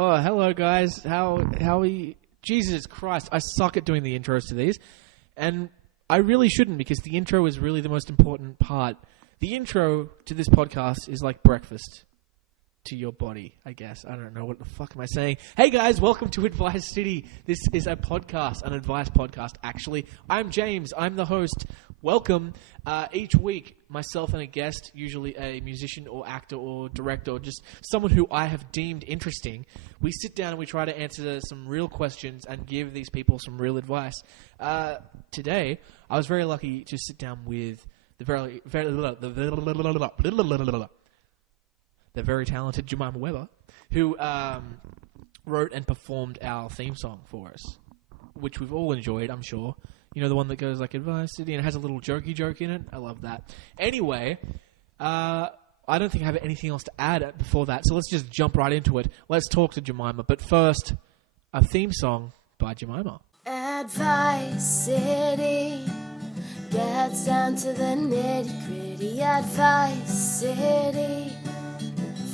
Oh, hello guys. How we? Jesus Christ, I suck at doing the intros to these, and I really shouldn't because the intro is really the most important part. The intro to this podcast is like breakfast to your body, I guess. I don't know what the fuck am I saying. Hey guys, welcome to Advice City. This is a podcast, an advice podcast. Actually, I'm James. I'm the host. Welcome. Each week, myself and a guest, usually a musician or actor or director or just someone who I have deemed interesting, we sit down and we try to answer some real questions and give these people some real advice. Today, I was very lucky to sit down with the very talented Jemima Webber, who wrote and performed our theme song for us, which we've all enjoyed, I'm sure. You know, the one that goes like Advice City and it has a little jokey joke in it? I love that. Anyway, I don't think I have anything else to add before that, so let's just jump right into it. Let's talk to Jemima. But first, a theme song by Jemima. Advice City gets down to the nitty-gritty. Advice City,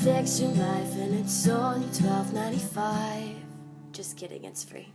fix your life and it's only $12.95. Just kidding, it's free.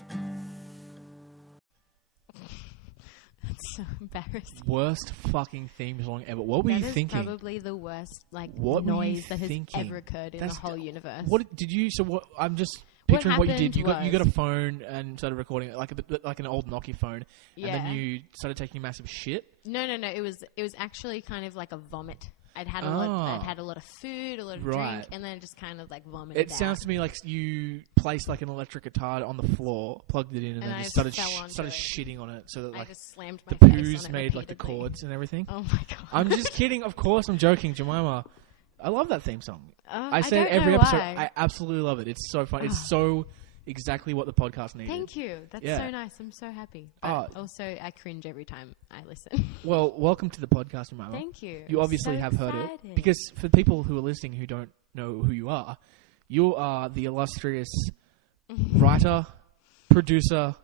So embarrassing. Worst fucking theme song ever. What were you thinking? That is probably the worst noise that has ever occurred in the whole universe. What did you? So what? I'm just picturing what you did. You got a phone and started recording it like an old Nokia phone, and then you started taking a massive shit. No. It was actually kind of like a vomit. I'd had a lot of food, a lot of drink, and then just kind of like vomited. It sounds to me like you placed like an electric guitar on the floor, plugged it in, and then just started shitting on it, so that like I just slammed the my face poos on it made like the chords and everything. Oh my god! I'm just kidding. Of course, I'm joking, Jemima. I love that theme song. I say it don't every know episode. why. I absolutely love it. It's so fun. It's so exactly what the podcast needed. Thank you. That's so nice. I'm so happy. But also, I cringe every time I listen. Well, welcome to the podcast, Jemima. Thank you. You obviously have heard it. Because for people who are listening who don't know who you are the illustrious writer, producer,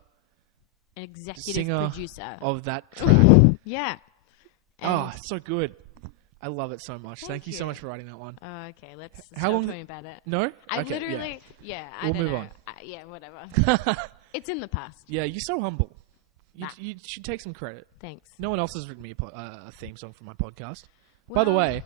an executive singer producer of that track. Yeah. It's so good. I love it so much. Thank you so much for writing that one. Okay, let's How stop long talking about it. No? I okay, literally, I we'll don't move know. on. Whatever. It's in the past. Yeah, you're so humble. You should take some credit. Thanks. No one else has written me a theme song for my podcast. By the way,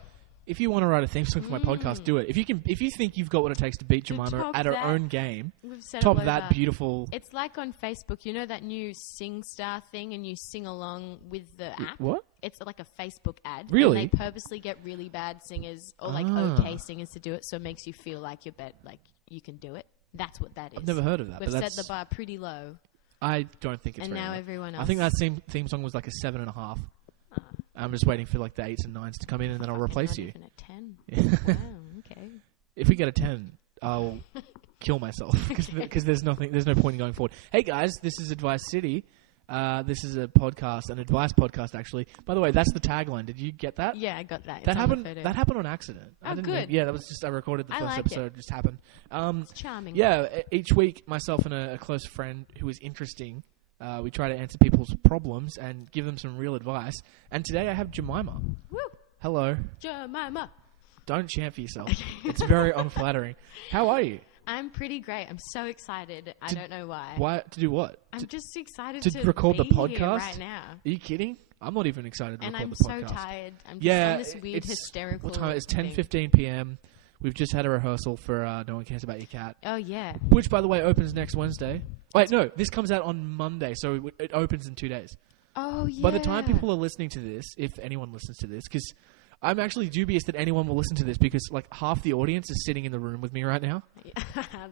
if you want to write a theme song for my podcast, do it. If you think you've got what it takes to beat Jemima at her own game, top that beautiful. It's like on Facebook, you know that new SingStar thing, and you sing along with the app. What? It's like a Facebook ad. Really? And they purposely get really bad singers or like okay singers to do it, so it makes you feel like you can do it. That's what that is. I've never heard of that. We've set the bar pretty low. I don't think it's. And very now low. everyone else. I think that theme song was like a 7.5. I'm just waiting for like the 8s and 9s to come in, and then I'll replace you. Even a 10. Yeah. Wow. Okay. If we get a 10, I'll kill myself because there's no point in going forward. Hey guys, this is Advice City. This is a podcast, an advice podcast, actually. By the way, that's the tagline. Did you get that? Yeah, I got that. That happened on accident. Oh, good. Yeah, that was just I recorded the first episode. It just happened. It's charming. Yeah, each week, myself and a close friend who is interesting, we try to answer people's problems and give them some real advice. And today I have Jemima. Woo! Hello. Jemima. Don't chant for yourself. It's very unflattering. How are you? I'm pretty great. I'm so excited. I don't know why. Why? To do what? I'm just excited to record the podcast here right now. Are you kidding? I'm not even excited to record the podcast. And I'm so tired. I'm just on this weird hysterical. What time? It's 10:15 p.m. We've just had a rehearsal for No One Cares About Your Cat. Oh, yeah. Which, by the way, opens next Wednesday. Wait, no. This comes out on Monday, so it opens in 2 days. Oh, yeah. By the time people are listening to this, if anyone listens to this, because I'm actually dubious that anyone will listen to this because like half the audience is sitting in the room with me right now.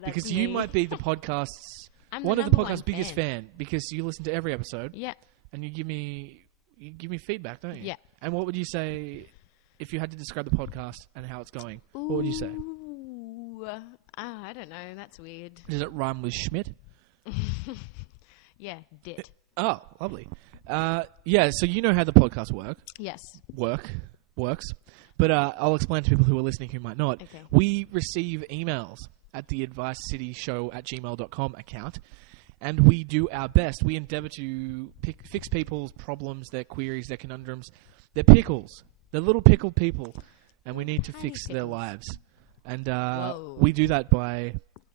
Because me. you might be the podcast's one of the podcast's biggest fan because you listen to every episode. Yeah. And you give me feedback, don't you? Yeah. And what would you say if you had to describe the podcast and how it's going? What would you say? I don't know. That's weird. Does it rhyme with Schmidt? Yeah, dit. Oh, lovely. Yeah, so you know how the podcast works. But I'll explain to people who are listening who might not. Okay. We receive emails at the advicecityshow@gmail.com account, and we do our best. We endeavour to fix people's problems, their queries, their conundrums. They're pickles. They're little pickled people, and we need to fix their lives. And we do that by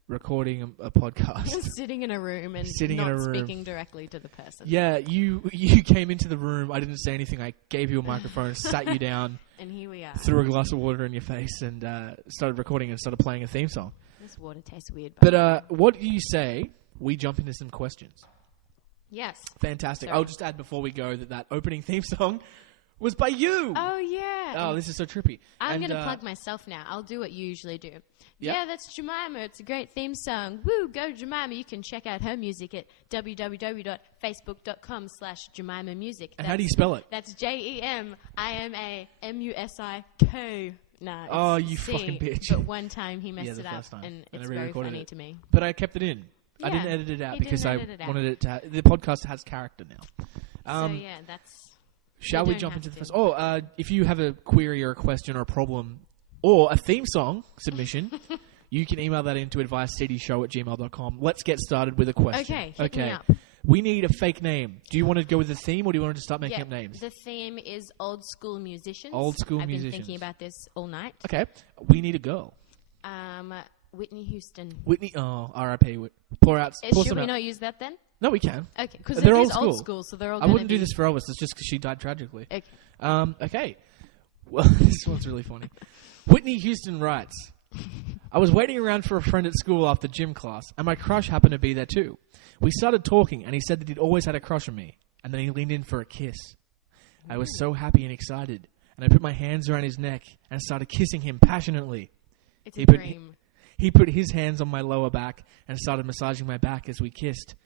recording a podcast. Sitting in a room and Sitting not in a room. speaking directly to the person. Yeah, you came into the room. I didn't say anything. I gave you a microphone, sat you down, and here we are. threw a glass of water in your face, and started recording and started playing a theme song. This water tastes weird. But what do you say we jump into some questions? Yes. Fantastic. Sorry. I'll just add before we go that opening theme song was by you. Oh, yeah. Oh, this is so trippy. I'm going to plug myself now. I'll do what you usually do. Yep. Yeah, that's Jemima. It's a great theme song. Woo, go Jemima. You can check out her music at www.facebook.com/Jemima Music. And how do you spell it? That's JEMIMAMUSIK. Nah, Oh, it's you C, fucking bitch. But one time he messed Yeah, the it up, first time. and And it's I very re-recorded funny it. to me. But I kept it in. I Yeah, didn't edit it out he because I didn't edit it out. wanted it to. The podcast has character now. So, yeah, that's... Shall You we don't jump have into the to. first? Oh, if you have a query or a question or a problem or a theme song submission, you can email that into advicecdshow@gmail.com. Let's get started with a question. Okay, hit me up. We need a fake name. Do you want to go with the theme or do you want to start making Yeah, up names? the theme is old school musicians. Old school I've musicians. been thinking about this all night. Okay. We need a girl. Whitney Houston. Whitney. Oh, R.I.P. Pour out. Pour Should some we out. not use that then? No, we can. Okay, because They're it old is old school. school, so they're all. I wouldn't do this for Elvis. It's just because she died tragically. Okay. Okay. Well, this one's really funny. Whitney Houston writes, I was waiting around for a friend at school after gym class, and my crush happened to be there too. We started talking, and he said that he'd always had a crush on me, and then he leaned in for a kiss. I was so happy and excited, and I put my hands around his neck and started kissing him passionately. It's a He put- dream. He put his hands on my lower back and started massaging my back as we kissed,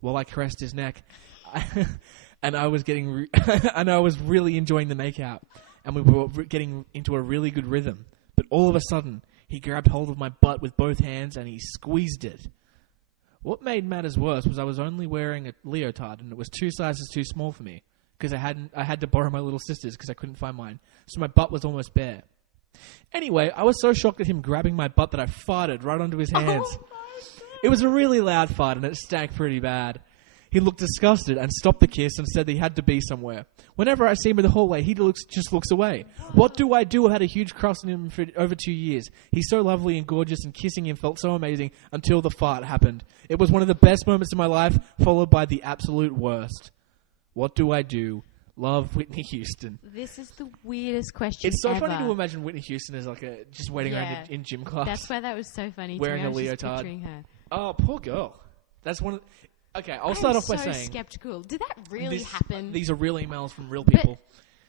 while I caressed his neck. And I was getting, and I was really enjoying the makeout, and we were getting into a really good rhythm. But all of a sudden, he grabbed hold of my butt with both hands and he squeezed it. What made matters worse was I was only wearing a leotard, and it was 2 sizes too small for me because I had to borrow my little sister's because I couldn't find mine. So my butt was almost bare. Anyway, I was so shocked at him grabbing my butt that I farted right onto his hands. Oh my God. It was a really loud fart and it stank pretty bad. He looked disgusted and stopped the kiss and said that he had to be somewhere. Whenever I see him in the hallway, he just looks away. What do I do? I had a huge crush on him for over 2 years. He's so lovely and gorgeous, and kissing him felt so amazing until the fart happened. It was one of the best moments of my life, followed by the absolute worst. What do I do? Love, Whitney Houston. This is the weirdest question It's so ever. funny to imagine Whitney Houston as like just waiting around in gym class. That's why that was so funny. Wearing to me. a I was just leotard. picturing her. Oh, poor girl. That's one of... Okay, I'll start off by so saying... skeptical. Did that really happen? These are real emails from real people.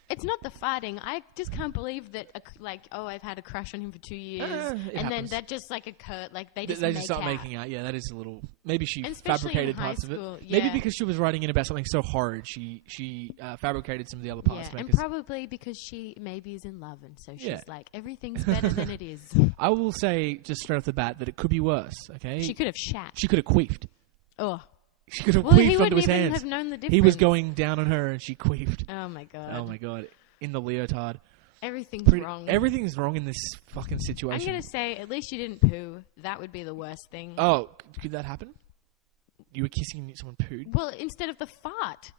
It's not the farting. I just can't believe that, I've had a crush on him for 2 years. And happens. then that just, occurred. They just They make just start out. making out. Yeah, that is a little... Maybe she And especially fabricated in high parts of school, it. Maybe yeah. because she was writing in about something so horrid, she fabricated some of the other parts. Yeah, to make and us- probably because she maybe is in love, and so she's Yeah. like, everything's better than it is. I will say, just straight off the bat, that it could be worse, okay? She could have shat. She could have queefed. Oh. She could have Well, he queefed onto wouldn't his even hands. have known the difference. He was going down on her and she queefed. Oh, my God. Oh, my God. In the leotard. Everything's wrong. Everything's wrong in this fucking I'm situation. going to say, at least you didn't poo. That would be the worst thing. Oh, could that happen? You were kissing and someone pooed? Well, instead of the fart.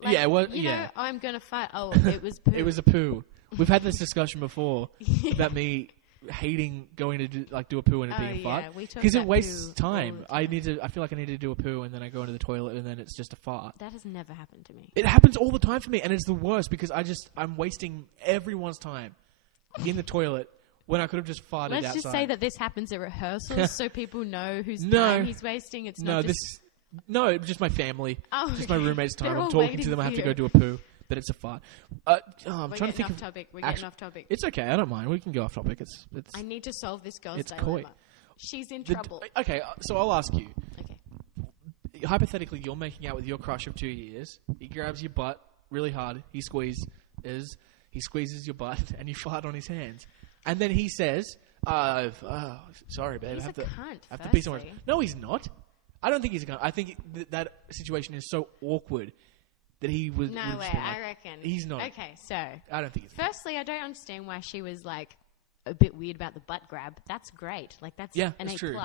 Yeah, well, you yeah. know, I'm going to fart. Oh, it was poo. It was a poo. We've had this discussion before about me hating going to do a poo and it being a fart. we talk Because it about wastes poo time. all the time. I feel like I need to do a poo and then I go into the toilet and then it's just a fart. That has never happened to me. It happens all the time for me and it's the worst because I'm wasting everyone's time in the toilet when I could have just farted Let's outside. just say that this happens at rehearsals so people know whose No. time he's wasting. It's not just... No, it was just my family. Oh, Just my okay. roommate's time. They're I'm all talking to waiting them. I have to for go you. do a poo, but it's a fart. I'm We're trying to think off of topic. We're actu- getting off topic. It's okay. I don't mind. We can go off topic. It's I need to solve this girl's it's dilemma. coy. She's in trouble. Okay, so I'll ask you. Okay. Hypothetically, you're making out with your crush of 2 years. He grabs your butt really hard. He squeezes your butt, and you fart on his hands. And then he says, sorry, babe. He's I have a to cunt, be somewhere. firstly. No, he's not. I don't think he's a cunt. I think that situation is so awkward that he was... No would way, just been like, I reckon. He's not. Okay, so... I don't think it's... Firstly, I don't understand why she was, a bit weird about the butt grab. That's great. That's Yeah, an that's A+. true.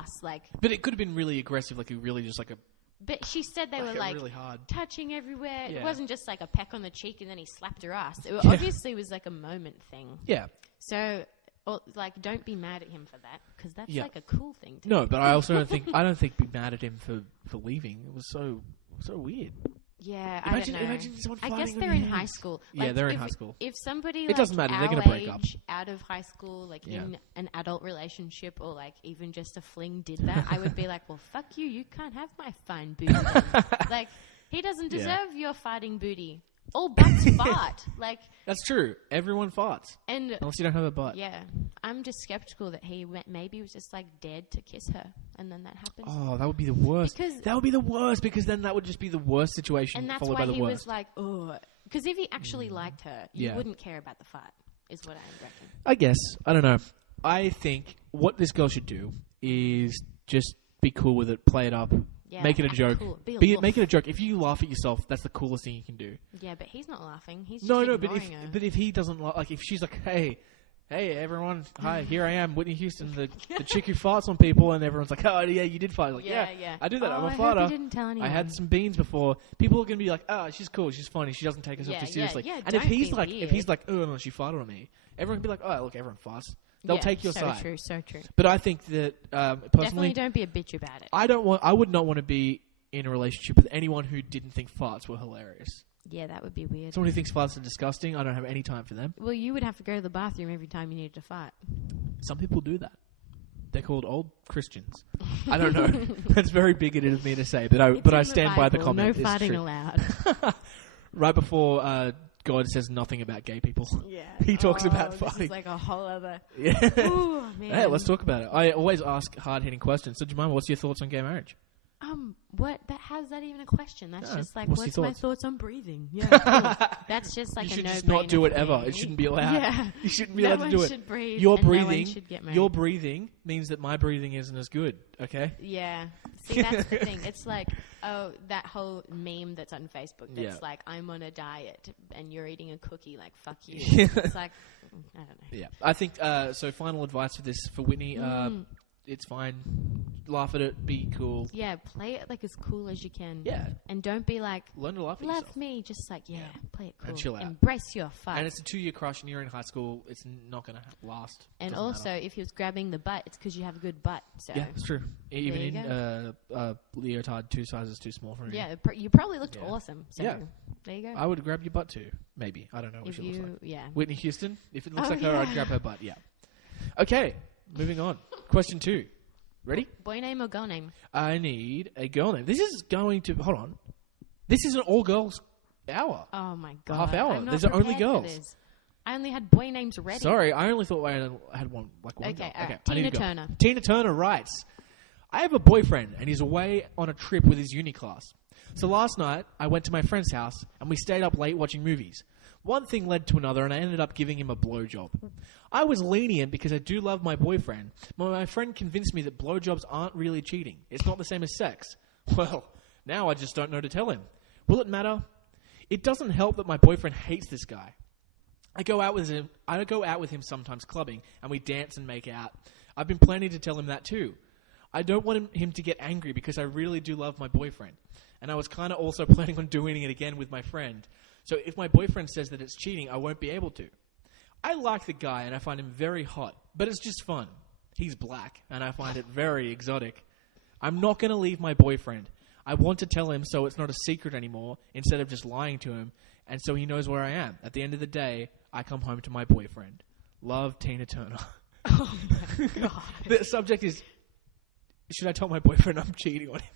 But it could have been really aggressive, really just a... But she said they were, really hard. touching everywhere. Yeah. It wasn't just, a peck on the cheek and then he slapped her ass. It Yeah. obviously was, a moment thing. Yeah. So, Or, like, don't be mad at him for that, because that's, like, a cool thing to do. No, but I also don't think be mad at him for leaving. It was so weird. Yeah, I don't know. Imagine someone I fighting guess on they're your in high hands. school. Yeah, they're in high school. If somebody, it doesn't matter. They're going to break up. Out of high school, like in an adult relationship or like even just a fling did that, I would be like, well, fuck you. You can't have my fine booty. Like, he doesn't deserve your fighting booty. All butts fart. Like, that's true. Everyone farts. And unless you don't have a butt. Yeah. I'm just skeptical that he maybe was just like dead to kiss her and then that happened. Oh, that would be the worst. That would be the worst because then that would just be the worst situation and that's followed why by the he worst. was like, oh. Because if he actually liked her, you wouldn't care about the fart, is what I reckon. I guess. I don't know. I think what this girl should do is just be cool with it, play it up. Yeah, make it a joke. Cool. Make it a joke. If you laugh at yourself, that's the coolest thing you can do. Yeah, but he's not laughing. He's just ignoring her. But if he doesn't like if she's like, hey everyone, hi, here I am, Whitney Houston, the chick who farts on people, and everyone's like, oh yeah, you did fart. Like, yeah, I do that. I'm a farter. Hope you didn't tell anyone. I had some beans before. People are gonna be like, oh, she's cool, she's funny, she doesn't take herself too seriously. Yeah, and if he's like, oh no, she farted on me, everyone can be like, oh look, everyone farts. They'll take your side. So true. But I think that personally, definitely don't be a bitch about it. I would not want to be in a relationship with anyone who didn't think farts were hilarious. Yeah, that would be weird. Someone who thinks farts are disgusting, I don't have any time for them. Well, you would have to go to the bathroom every time you needed to fart. Some people do that. They're called old Christians. I don't know. That's very bigoted of me to say, but I stand by the comment. No farting allowed. Right before God says nothing about gay people. Yeah. He talks about farting. This is like a whole other... Yeah. Ooh, man. Hey, let's talk about it. I always ask hard-hitting questions. So, Jemima, what's your thoughts on gay marriage? What? How's that even a question? That's just like, what's my thoughts on breathing? Yeah, cool. That's just like you should a just not do it ever. It shouldn't be allowed. Yeah. You shouldn't be allowed to do it. Should breathe your and breathing, no one should get married. Your breathing means that my breathing isn't as good. Okay. Yeah. See, that's the thing. It's like, that whole meme that's on Facebook. That's like, I'm on a diet and you're eating a cookie. Like, fuck you. It's like, I don't know. Yeah, I think so. Final advice for this for Whitney. It's fine. Laugh at it. Be cool. Yeah, play it like as cool as you can. Yeah. And don't be like, learn to laugh at yourself. Love me. Just like, play it cool. And chill out. Embrace your fun. And it's a 2-year crush and you're in high school. It's not going to last. And also, if he was grabbing the butt, it's because you have a good butt. So yeah, it's true. Even in leotard 2 sizes too small for me. Yeah, you probably looked awesome. So there you go. I would grab your butt too. Maybe. I don't know what she looks like. Yeah. Whitney Houston. If it looks like her, I'd grab her butt. Yeah. Okay, moving on. Question 2. Ready? Boy name or girl name? I need a girl name. This is going to... Hold on. This is an all-girls hour. Oh, my God. Half hour. There's only girls. I only had boy names ready. Sorry, I only thought I had one girl. Okay, Tina Turner. Tina Turner writes, I have a boyfriend and he's away on a trip with his uni class. So last night, I went to my friend's house and we stayed up late watching movies. One thing led to another and I ended up giving him a blowjob. I was lenient because I do love my boyfriend, but my friend convinced me that blowjobs aren't really cheating. It's not the same as sex. Well, now I just don't know to tell him. Will it matter? It doesn't help that my boyfriend hates this guy. I go out with him sometimes clubbing and we dance and make out. I've been planning to tell him that too. I don't want him to get angry because I really do love my boyfriend. And I was kind of also planning on doing it again with my friend. So if my boyfriend says that it's cheating, I won't be able to. I like the guy and I find him very hot, but it's just fun. He's black and I find it very exotic. I'm not going to leave my boyfriend. I want to tell him so it's not a secret anymore instead of just lying to him and so he knows where I am. At the end of the day, I come home to my boyfriend. Love, Tina Turner. Oh my God. The subject is, should I tell my boyfriend I'm cheating on him?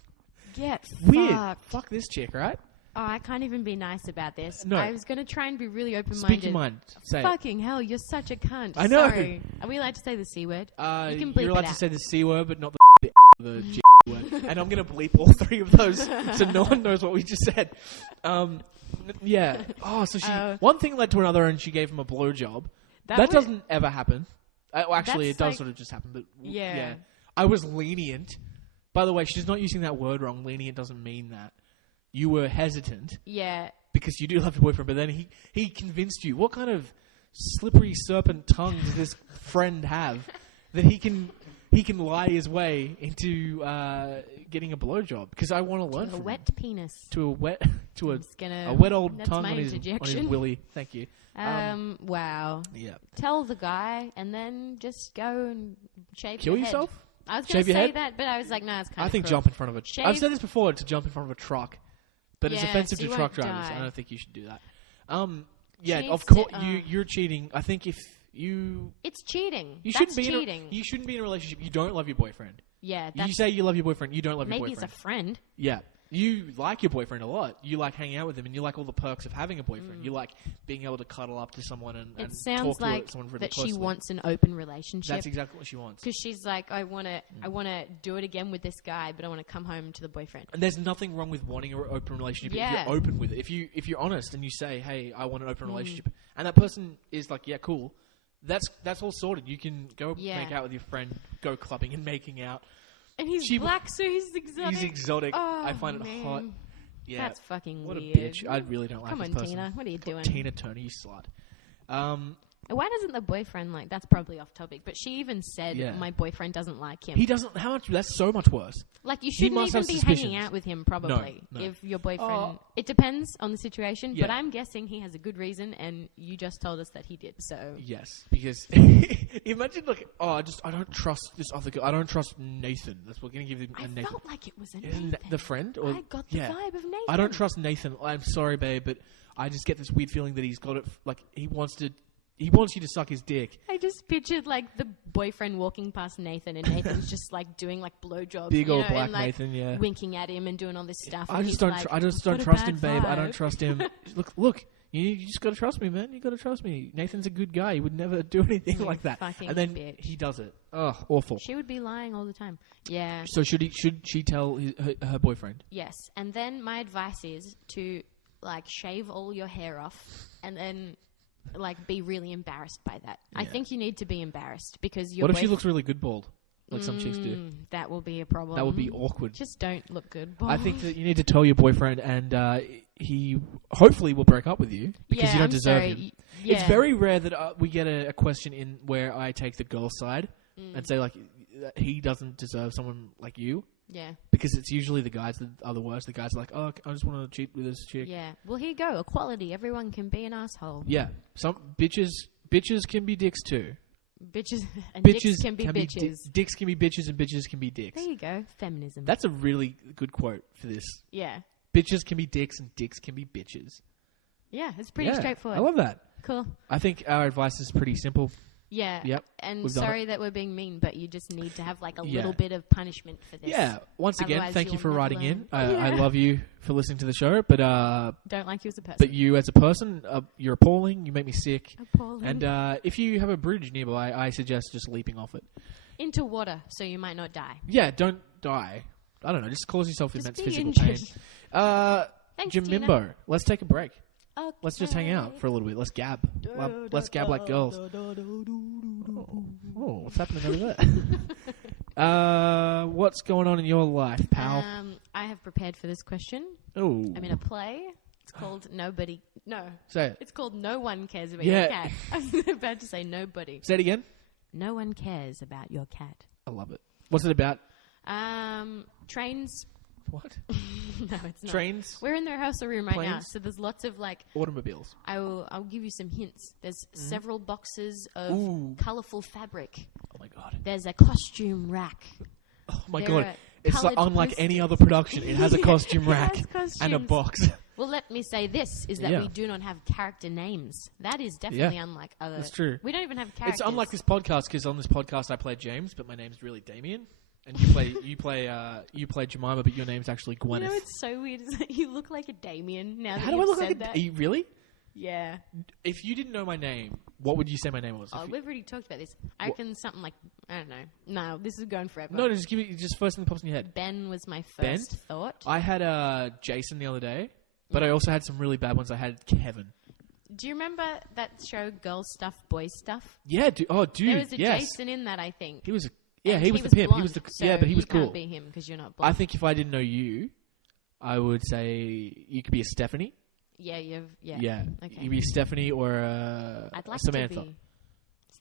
Get weird. Fucked. Fuck this chick, right? Oh, I can't even be nice about this. No. I was going to try and be really open-minded. Speak your mind. Say Fucking hell, you're such a cunt. I know. Sorry. Are we allowed to say the C word? You can bleep you're allowed it to out. say the C word, but not the G word. And I'm going to bleep all 3 of those so no one knows what we just said. Yeah. Oh, so one thing led to another and she gave him a blowjob. That doesn't ever happen. Well, actually, it does sort of just happen. But yeah. I was lenient. By the way, she's not using that word wrong. Lenient doesn't mean that. You were hesitant. Yeah. Because you do love your boyfriend, but then he convinced you. What kind of slippery serpent tongue does this friend have that he can he can lie his way into getting a blowjob because I want to learn To a from wet him. penis. To a wet I'm a wet old that's tongue my on his interjection. willy. Thank you. Wow. Yeah. Tell the guy and then just go and shave Kill your head. yourself? I was going Shave to your say head? that, but I was like, no, it's kind I of think cruel. jump in front of a. Shave- I've said this before to jump in front of a truck, but it's Yeah, offensive so to you truck won't drivers. die. I don't think you should do that. Yeah, Cheats of course to- you're cheating. I think if you It's cheating. you That's shouldn't be cheating. you shouldn't be in a relationship. You don't love your boyfriend. Yeah, You that's say you love your boyfriend. You don't love your maybe boyfriend. it's a friend. Yeah. You like your boyfriend a lot. You like hanging out with him, and you like all the perks of having a boyfriend. You like being able to cuddle up to someone and It talk sounds to like someone really that closely. she wants an open relationship. That's exactly what she wants. Because she's like, I want to do it again with this guy, but I want to come home to the boyfriend. And there's nothing wrong with wanting an open relationship Yeah. if you're open with it. If you're honest and you say, "Hey, I want an open relationship," and that person is like, "Yeah, cool," that's all sorted. You can go Yeah. make out with your friend, go clubbing and making out. And he's She- black, so he's exotic. He's exotic. Oh, I find it man. hot. Yeah, That's fucking what weird. a bitch. I really don't like Come this on, person. Tina. What are you doing? Tina Turner, you slut. Why doesn't the boyfriend like? That's probably off topic, but she even said Yeah. my boyfriend doesn't like him. He doesn't. How much? That's so much worse. Like you He shouldn't must even have be suspicions. hanging out with him. Probably No. if your boyfriend. Oh. It depends on the situation, but Yeah. I'm guessing he has a good reason, and you just told us that he did. So Yes, because imagine like, I don't trust this other guy. I don't trust Nathan. That's what we're gonna give him. I Nathan. felt like it was a Isn't Nathan. the friend? Or, I got the vibe of Nathan. I don't trust Nathan. I'm sorry, babe, but I just get this weird feeling that he's got it. Like he wants you to suck his dick. I just pictured like the boyfriend walking past Nathan, and Nathan's just like doing like blowjobs, Big you old know, black and, like, Nathan, yeah. winking at him and doing all this stuff. I and just he's don't. like, I just don't "Got a trust bad him, babe. I don't vibe." trust him. Look. You just gotta trust me, man. You gotta trust me. Nathan's a good guy. He would never do anything You like that. fucking And then bitch. he does it. Ugh, awful. She would be lying all the time. Yeah. So should she tell her boyfriend? Yes. And then my advice is to like shave all your hair off, and then like be really embarrassed by that. I Yeah. think you need to be embarrassed because your What if she looks really good bald, like some chicks do? That will be a problem. That would be awkward. Just don't look good. I think that you need to tell your boyfriend, and he hopefully will break up with you because you don't deserve him. It's very rare that we get a question in where I take the girl side and say like he doesn't deserve someone like you. Yeah. Because it's usually the guys that are the worst. The guys are like, oh, I just want to cheat with this chick. Yeah. Well, here you go. Equality. Everyone can be an asshole. Yeah. Some bitches can be dicks too. Bitches and Bitches dicks can be bitches. Dicks can be bitches and bitches can be dicks. There you go. Feminism. That's a really good quote for this. yeah. Bitches can be dicks and dicks can be bitches. Yeah. It's pretty Yeah, straightforward. I love that. Cool. I think our advice is pretty simple. Yeah. Yep, And we've done sorry that we're being mean, but you just need to have like a Yeah. little bit of punishment for this. Yeah. Once again, Otherwise thank you you'll for never writing learn. in. I love you for listening to the show, but Don't like you as a person. but you as a person, you're appalling. You make me sick. Appalling. And if you have a bridge nearby, I suggest just leaping off it. Into water so you might not die. Yeah, don't die. I don't know. Just cause yourself Just immense be physical injured. pain. Thanks, Jemimbo, Tina. let's take a break. Okay. Let's just hang out for a little bit. Let's gab. Let's gab like girls. Oh, what's happening over there? What's going on in your life, pal? I have prepared for this question. Oh, I'm in a play. It's called Nobody. No. say it. It's called No One Cares About Yeah. Your Cat. I was about to say nobody. Say it again. No one cares about your cat. I love it. What's it about? Trains. What? No, it's not. Trains, We're in the rehearsal room right now, Planes? so there's lots of like. automobiles. I'll give you some hints. There's several boxes of Ooh. colourful fabric. Oh my god. There's a costume rack. Oh my There god. are It's like coloured unlike any posters. other production. It has a Yeah, costume it rack has and a costumes. box. Well, let me say this, is that Yeah. we do not have character names. That is definitely unlike other... That's true. We don't even have characters. It's unlike this podcast because on this podcast I play James, but my name's really Damien, and you play Jemima, but your name's actually You Gwyneth. know, it's so weird. Is that you look like a Damien now How that do I you've look said like that. Are you really? Yeah. If you didn't know my name, what would you say my name was? Oh, If you- we've already talked about this. I reckon something like... I don't know. No, this is going forever. no, just give me just first thing that pops in your head. Ben was my Ben? first thought. I had Jason the other day, but I also had some really bad ones. I had Kevin. Do you remember that show, Girls Stuff, Boys Stuff? Yeah, dude. Oh, dude. There was a yes. Jason in that, I think. He was. And He was the pimp. blonde, He was the. so Yeah, but he was you cool. can't be him because you're not blonde. I think if I didn't know you, I would say you could be a Stephanie. Yeah, you've... Yeah. Yeah. Okay. You could be a Stephanie or a I'd like Samantha. to be...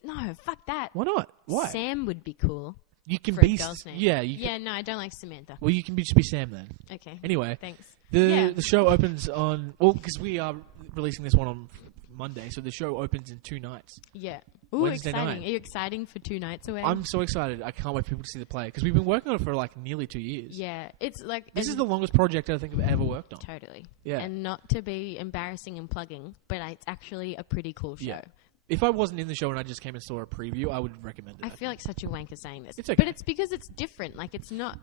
No, fuck that. Why not? Why? Sam would be cool. You can for be a girl's name. Yeah, No, I don't like Samantha. well, you can just be Sam then. Okay. Anyway, Thanks. the show opens on because we are releasing this one on Monday, so the show opens in 2 nights. Yeah. Ooh, Wednesday exciting. night. Are you exciting for 2 nights away? I'm so excited. I can't wait for people to see the play because we've been working on it for like nearly 2 years. Yeah. It's like... This is the longest project I think I've ever worked on. Totally. Yeah. And not to be embarrassing and plugging, but it's actually a pretty cool show. Yeah. If I wasn't in the show and I just came and saw a preview, I would recommend it. I feel like such a wanker saying this. It's okay. But it's because it's different. Like, it's not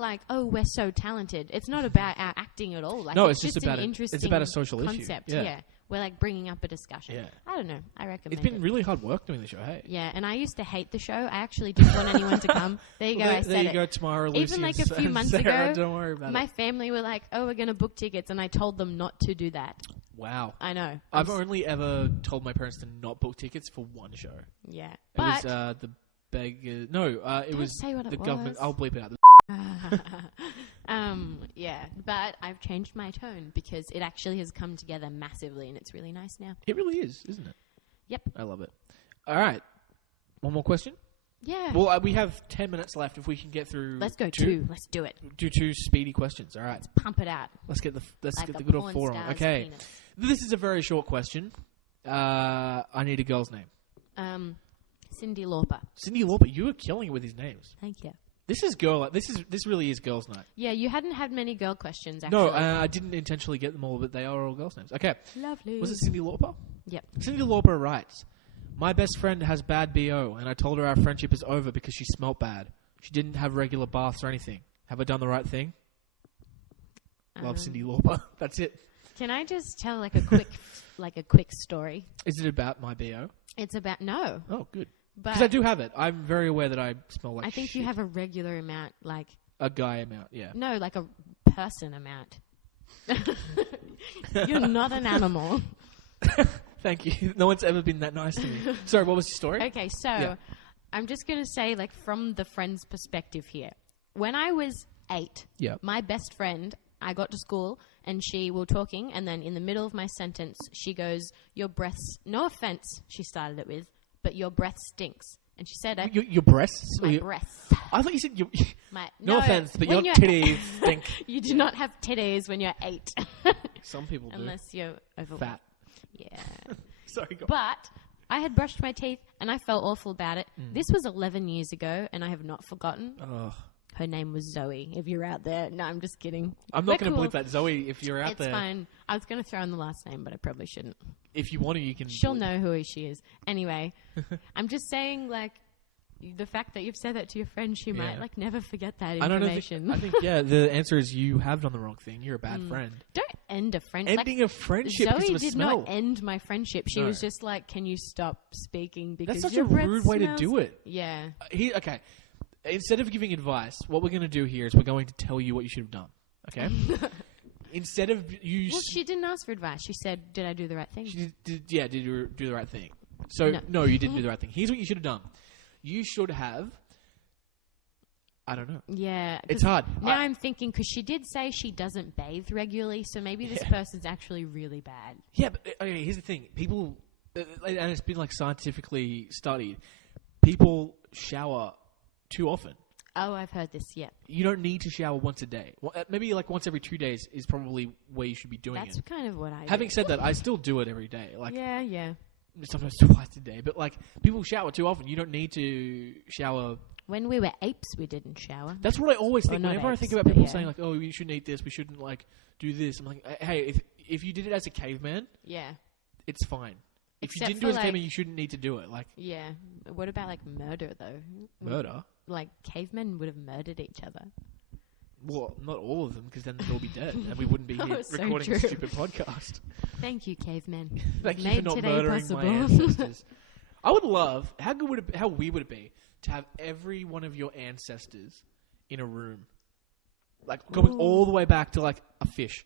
like, oh, we're so talented. It's not about our acting at all. Like, No, it's just just about an interesting it's about a social concept. issue. Yeah. We're, like, bringing up a discussion. Yeah. I don't know. I recommend It's been it. really hard work doing the show, hey? Yeah, and I used to hate the show. I actually didn't want anyone to come. There you go, I said there you it. go, Tamara, Lucy, Even like and a few and months Sarah, ago, don't worry about my it. family were like, oh, we're going to book tickets, and I told them not to do that. Wow. I know. I've only ever told my parents to not book tickets for one show. Yeah. It But... was the beggar... No, it Don't was say what the it government... was. I'll bleep it out. yeah, but I've changed my tone because it actually has come together massively and it's really nice now. It really is, isn't it? Yep. I love it. All right. One more question? Yeah. Well, we have 10 minutes left if we can get through... Let's go 2. Let's do it. Do 2 speedy questions. All right. Pump it out. Let's get the Like get a the good old porn 4 on. star's Okay. penis. This is a very short question. I need a girl's name. Cindy Lauper. Cindy Lauper, you were killing it with these names. Thank you. This really is girls' night. Yeah, you hadn't had many girl questions, actually. No, I didn't intentionally get them all, but they are all girls' names. Okay. Lovely. Was it Cindy Lauper? Yep. Cindy Lauper writes, my best friend has bad BO, and I told her our friendship is over because she smelt bad. She didn't have regular baths or anything. Have I done the right thing? Love Cindy Lauper. That's it. Can I just tell like a quick story? Is it about my BO? It's about... No. Oh, good. But Because I do have it. I'm very aware that I smell like I think shit. you have a regular amount, like... A guy amount, yeah. No, like a person amount. You're not an animal. Thank you. No one's ever been that nice to me. Sorry, what was your story? Okay, so Yeah. I'm just going to say, like, from the friend's perspective here. When I was 8, Yeah. my best friend, I got to school and we were talking, and then in the middle of my sentence, she goes, your breath, no offense, she started it with, but your breath stinks. And she said, Your breasts? my Or breath. I thought you said your... My, No offense, but your when you're- titties stink. You do not have titties when you're 8. Some people do. Unless you're overweight. Fat. Yeah. Sorry, go on. But I had brushed my teeth and I felt awful about it. This was 11 years ago and I have not forgotten. Ugh. Her name was Zoe, if you're out there. No, I'm just kidding. I'm not going to We're believe that. Zoe, if you're out It's there... fine. I was going to throw in the last name, but I probably shouldn't. If you want to, you can... She'll know who she is. Anyway, I'm just saying, like, the fact that you've said that to your friend, she might, like, never forget that I don't know. information. I think, yeah, the answer is you have done the wrong thing. You're a bad friend. Don't end a friendship. Ending a friendship because Zoe of a did smell. not end my friendship. She No. was just like, can you stop speaking because That's such your a breath rude way to smells?" do it. Yeah. Okay. Instead of giving advice, what we're going to do here is we're going to tell you what you should have done. Okay? Instead of you... Well, she didn't ask for advice. She said, did I do the right thing? did you do the right thing? So, no, you didn't do the right thing. Here's what you should have done. You should have... I don't know. Yeah. It's hard. Now I'm thinking, because she did say she doesn't bathe regularly, so maybe this person's actually really bad. Yeah, but okay, here's the thing. People... and it's been, like, scientifically studied. People shower too often. Oh, I've heard this, yeah. You don't need to shower once a day. Well, maybe like once every 2 days is probably where you should be doing That's it. kind of what I do. Having said that, I still do it every day. Like Yeah. sometimes twice a day. But like people shower too often. You don't need to shower. When we were apes, we didn't shower. That's what I always think. not Whenever I apes, think about but people yeah. saying like, "Oh, we shouldn't eat this. We shouldn't like do this." I'm like, "Hey, if you did it as a caveman, Yeah. it's fine. If Except you didn't do for, it as a like- caveman, you shouldn't need to do it. Like Yeah. What about, like, murder, though? murder. Like, cavemen would have murdered each other. Well, not all of them, because then they'd all be dead, and we wouldn't be here so recording true. a stupid podcast. Thank you, cavemen. Thank you Made for not today murdering possible. my ancestors. I would love. How weird would it be to have every one of your ancestors in a room, like going all the way back to like a fish?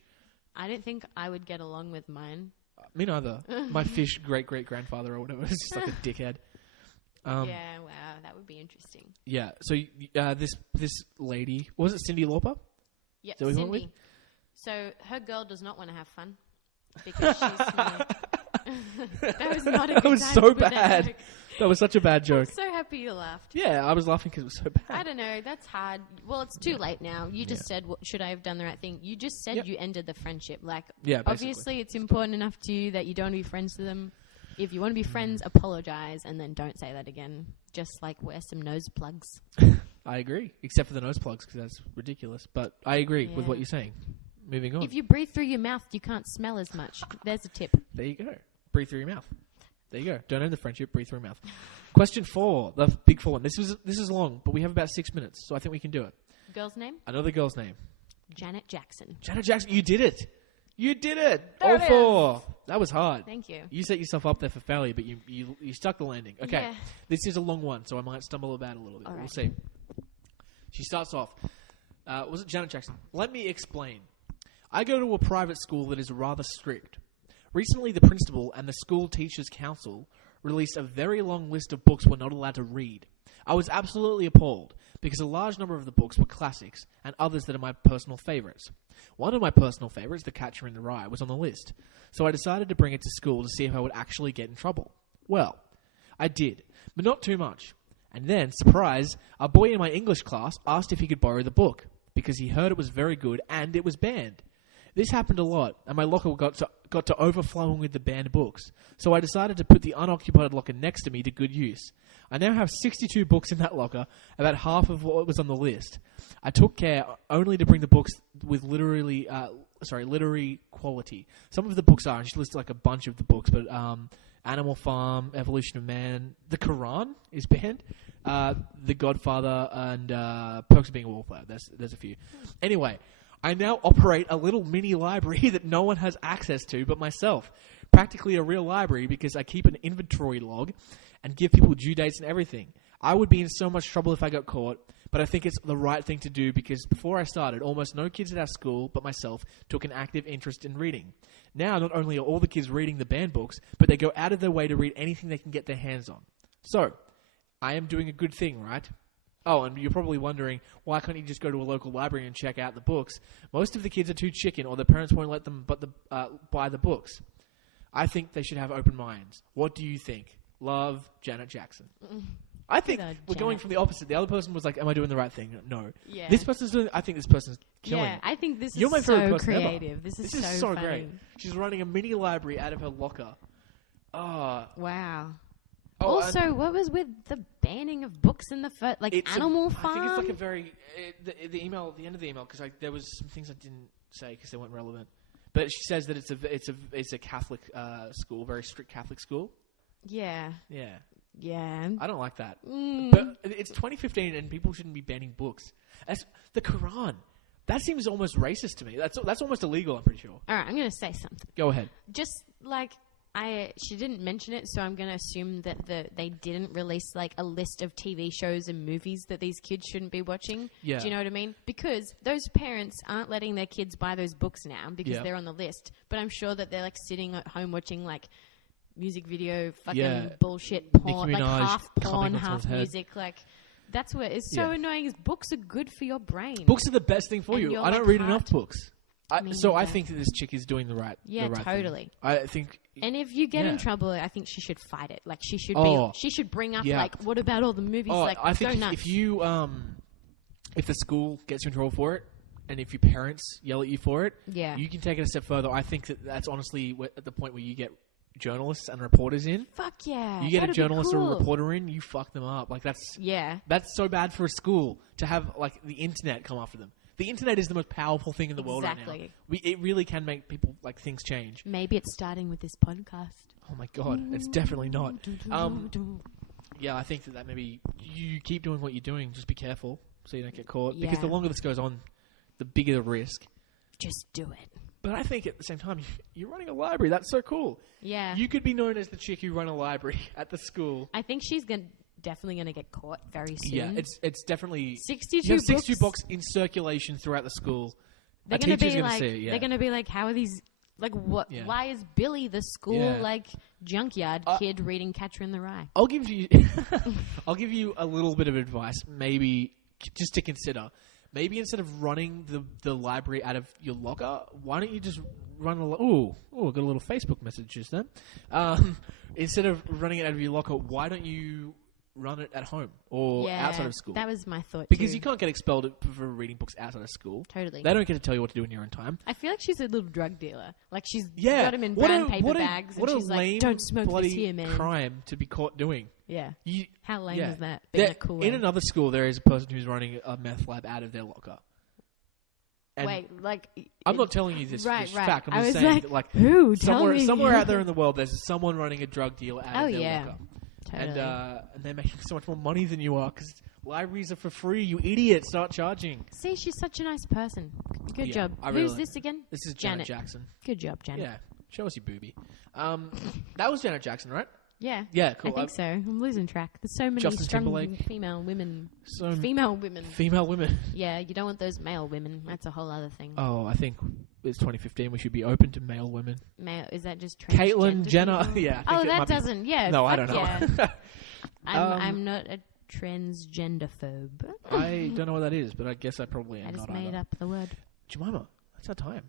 I don't think I would get along with mine. Me neither. My fish great grandfather or whatever is just like a dickhead. Yeah, wow, that would be interesting. Yeah. So this lady, was it Cindy Lauper? Yeah, that what we went Cindy. So her girl does not want to have fun because she's smart. That was not a good That was time so to put that bad. joke. That was such a bad joke. I'm so happy you laughed. Yeah, I was laughing because it was so bad. I don't know. That's hard. Well, it's too late now. You just said, should I have done the right thing? You just said you ended the friendship. Like, obviously it's important enough to you that you don't want to be friends with them. If you want to be friends, apologize, and then don't say that again. Just, like, wear some nose plugs. I agree, except for the nose plugs, because that's ridiculous. But I agree with what you're saying. Moving on. If you breathe through your mouth, you can't smell as much. There's a tip. There you go. Breathe through your mouth. There you go. Don't end the friendship. Breathe through your mouth. Question 4, the big full one. This is long, but we have about 6 minutes, so I think we can do it. Girl's name? Another girl's name. Janet Jackson. Janet Jackson. You did it. You did it. There All it 4. That was hard. Thank you. You set yourself up there for failure, but you stuck the landing. Okay. Yeah. This is a long one, so I might stumble about a little bit. All right. We'll see. She starts off. Was it Janet Jackson? Let me explain. I go to a private school that is rather strict. Recently, the principal and the school teachers' council released a very long list of books we're not allowed to read. I was absolutely appalled, because a large number of the books were classics, and others that are my personal favourites. One of my personal favourites, The Catcher in the Rye, was on the list, so I decided to bring it to school to see if I would actually get in trouble. Well, I did, but not too much. And then, surprise, a boy in my English class asked if he could borrow the book, because he heard it was very good and it was banned. This happened a lot, and my locker got to overflowing with the banned books, so I decided to put the unoccupied locker next to me to good use. I now have 62 books in that locker, about half of what was on the list. I took care only to bring the books with literary quality. Some of the books are, and she lists like a bunch of the books, but Animal Farm, Evolution of Man, the Quran is banned, The Godfather, and Perks of Being a Wallflower. There's a few. Anyway, I now operate a little mini library that no one has access to but myself. Practically a real library because I keep an inventory log and give people due dates and everything. I would be in so much trouble if I got caught, but I think it's the right thing to do because before I started, almost no kids at our school but myself took an active interest in reading. Now, not only are all the kids reading the banned books, but they go out of their way to read anything they can get their hands on. So, I am doing a good thing, right? Oh, and you're probably wondering, why can't you just go to a local library and check out the books? Most of the kids are too chicken, or their parents won't let them buy the books. I think they should have open minds. What do you think? Love, Janet Jackson. I think we're going from the opposite. The other person was like, am I doing the right thing? No. Yeah. This person's doing, I think this person's killing. Yeah, I think this You're my is favorite so person ever. creative. This is so funny. great. She's running a mini library out of her locker. Wow. Oh, also, what was with the banning of books in the first, like Animal Farm? I think it's like a very the email, the end of the email, because there was some things I didn't say because they weren't relevant. But she says that it's a Catholic school, very strict Catholic school. Yeah. Yeah. Yeah. I don't like that. But it's 2015 and people shouldn't be banning books. That's the Quran. That seems almost racist to me. That's almost illegal, I'm pretty sure. All right, I'm going to say something. Go ahead. Just like she didn't mention it, so I'm going to assume that they didn't release like a list of TV shows and movies that these kids shouldn't be watching. Yeah. Do you know what I mean? Because those parents aren't letting their kids buy those books now because they're on the list. But I'm sure that they're like sitting at home watching like music video, fucking bullshit porn, like half porn, half music. Like that's what is so annoying. Is books are good for your brain. Books are the best thing for you. I don't read enough books. So I neither. think that this chick is doing the right. Yeah, the right totally. thing. I think. And if you get in trouble, I think she should fight it. Like she should she should bring up like, what about all the movies? Like, I think go nuts. if you if the school gets you in trouble for it, and if your parents yell at you for it, you can take it a step further. I think that's honestly at the point where you get journalists and reporters in. Fuck yeah. You get a journalist or a reporter in, you fuck them up. Like that's so bad for a school to have like the internet come after them. The internet is the most powerful thing in the world right now. It really can make people like things change. Maybe it's starting with this podcast. Oh my god, it's definitely not. Yeah, I think that maybe you keep doing what you're doing. Just be careful so you don't get caught. Because the longer this goes on, the bigger the risk. Just do it. But I think at the same time, you're running a library. That's so cool. Yeah. You could be known as the chick who run a library at the school. I think she's definitely going to get caught very soon. Yeah, it's definitely 62 books in circulation throughout the school. They're going to be like, they're going to be like, how are these? Like what? Yeah. Why is Billy the school like junkyard kid reading Catcher in the Rye? I'll give you a little bit of advice, maybe just to consider. maybe instead of running the library out of your locker, why don't you just run got a little Facebook message just then. Instead of running it out of your locker, why don't you run it at home or outside of school? That was my thought because too. you can't get expelled for reading books outside of school. Totally. They don't get to tell you what to do in your own time. I feel like she's a little drug dealer. Like she's got him in brown paper bags and she's like, don't smoke this here, man. Crime to be caught doing. Yeah. You, How lame is that? In another school, there is a person who's running a meth lab out of their locker. And wait, like... I'm not telling you this fact. I'm I just was saying like, that, who? Somewhere out there in the world, there's someone running a drug deal out of their locker. Totally. And they're making so much more money than you are because libraries are for free. You idiot! Start charging. See, she's such a nice person. Good job. Who's this again? This is Janet Jackson. Good job, Janet. Yeah, show us your boobie. That was Janet Jackson, right? Yeah. Yeah, cool. I think so. I'm losing track. There's so many Justin strong Timberlake. female women. Female women. Yeah, you don't want those male women. That's a whole other thing. Oh, I think it's 2015. We should be open to male women. Male, is that just Caitlyn Jenner? Yeah. Oh, that doesn't. Yeah. No, I don't know. Yeah. I'm not a transgender phobe. I don't know what that is, but I guess I probably am. I just not made either. up the word. Jemima, that's our time.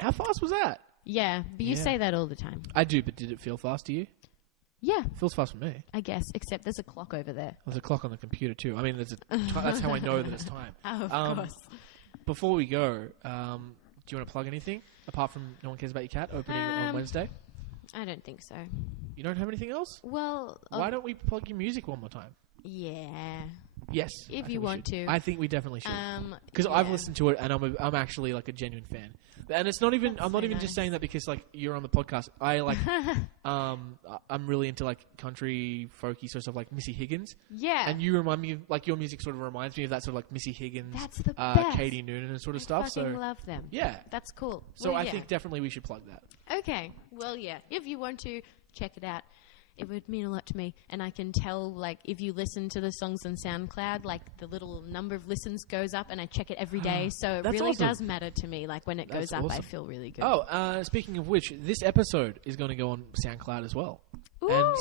How fast was that? Yeah, but you say that all the time. I do, but did it feel fast to you? Yeah. It feels fast for me. I guess, except there's a clock over there. There's a clock on the computer too. I mean, that's how I know that it's time. Oh, of course. Before we go, do you want to plug anything apart from No One Cares About Your Cat opening on Wednesday? I don't think so. You don't have anything else? Well, why don't we plug your music one more time? Yeah. Yes. If you want to. I think we definitely should. Because I've listened to it and I'm actually like a genuine fan. And it's not even, I'm not even just saying that because like you're on the podcast. I like, I'm really into like country, folky sort of stuff like Missy Higgins. Yeah. And you remind me of, like your music sort of reminds me of that sort of like Missy Higgins. That's the best. Katie Noonan and sort of stuff. I fucking love them. Yeah. That's cool. So I think definitely we should plug that. Okay. Well, yeah. If you want to, check it out. It would mean a lot to me. And I can tell, like, if you listen to the songs on SoundCloud, like, the little number of listens goes up, and I check it every day. So it really does matter to me. Like, when it goes up, I feel really good. Oh, speaking of which, this episode is going to go on SoundCloud as well. Ooh. And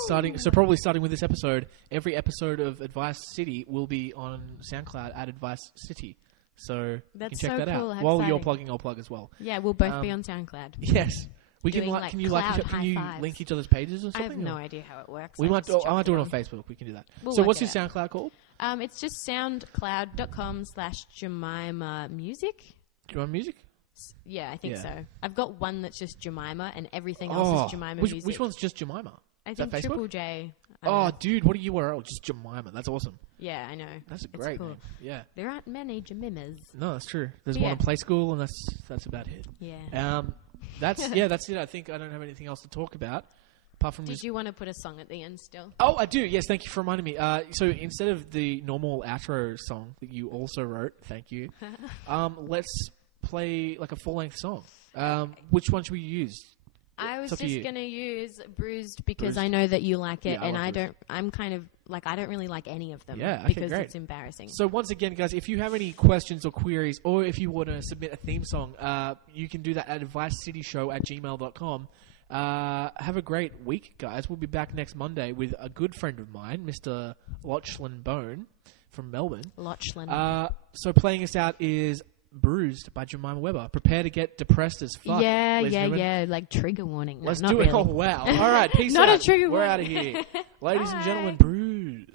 probably starting with this episode, every episode of Advice City will be on SoundCloud at Advice City. So you can check that out. While you're plugging, I'll plug as well. Yeah, we'll both be on SoundCloud. Yes. We can like can you link each other's pages or something? I have no idea how it works. I might do it on Facebook. We can do that. So what's your SoundCloud called? It's just soundcloud.com/Jemima Music. Jemima Music? Yeah, I think so. I've got one that's just Jemima and everything else is Jemima Music. Which one's just Jemima? I think Triple J. Oh, dude, what a URL. Just Jemima. That's awesome. Yeah, I know. That's a great name. Yeah. There aren't many Jemimas. No, that's true. There's one in Play School, and that's about it. Yeah. That's it. I think I don't have anything else to talk about apart from. Did you want to put a song at the end still? Oh, I do. Yes, thank you for reminding me. So instead of the normal outro song that you also wrote, thank you. Let's play like a full-length song. Which one should we use? I was just going to use Bruised because I know that you like it, and I don't. I'm kind of like I don't really like any of them because it's embarrassing. So once again, guys, if you have any questions or queries, or if you want to submit a theme song, you can do that at advicecityshow@gmail.com. Have a great week, guys. We'll be back next Monday with a good friend of mine, Mr. Lochlin Bone from Melbourne. Lochlin. So playing us out is Bruised by Jemima Webber. Prepare to get depressed as fuck. Yeah. Like trigger warning. No, Let's not do it. really. Oh, wow. All right. Peace not out. A trigger We're warning. out of here. Ladies and gentlemen, Bruised.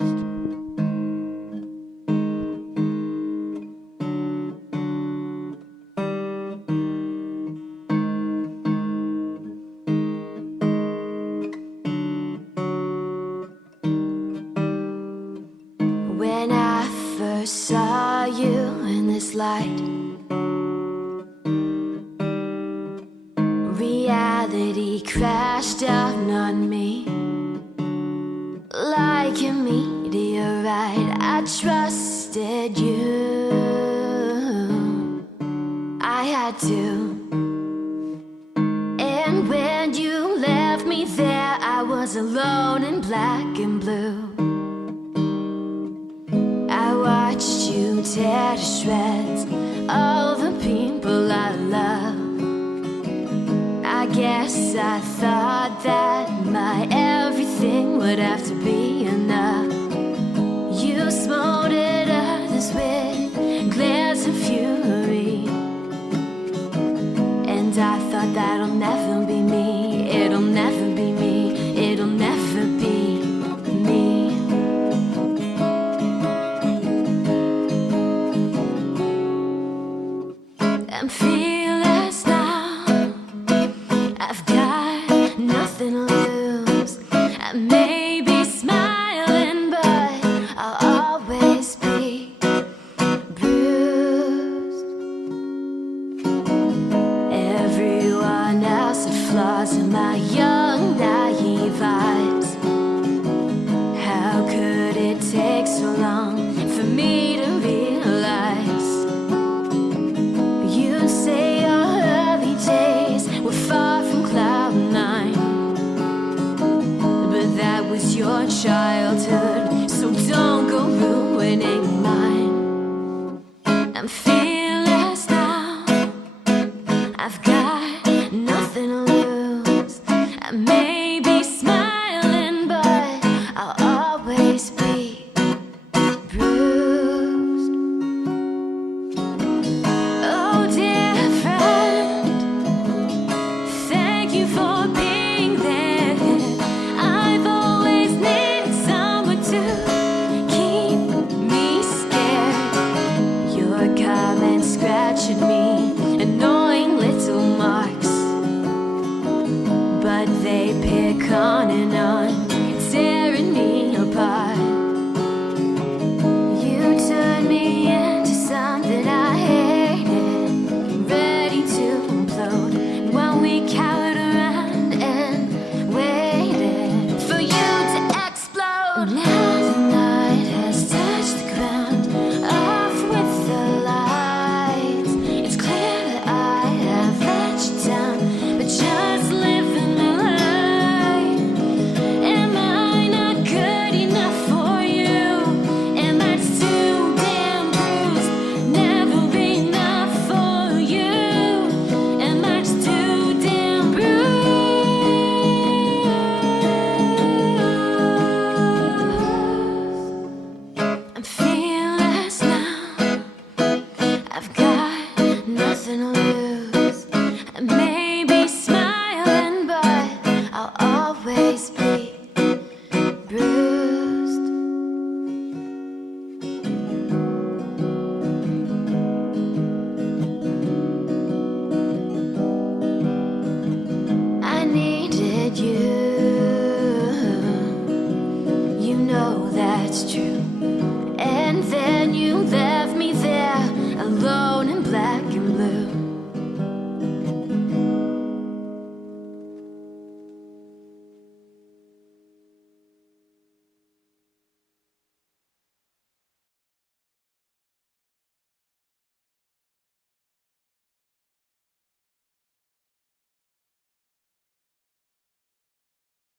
When I first saw you in this light, reality crashed down on me like a meteorite. I trusted you, I had to. And when you left me there, I was alone in black and blue. I watched you tear to shreds all the people I love. I guess I thought that my everything would have to be enough. You smolded others with and fury. And I thought that'll never be me. It'll never be me. It'll never be me. I'm fearless now. I've got nothing to lose. I may be smiling, but I'll always be bruised. Everyone else had flaws in my young, naive eyes. How could it take so long for me to realize? You say your early days were far from cloud nine, but that was your childhood, so don't go ruining mine. I'm feeling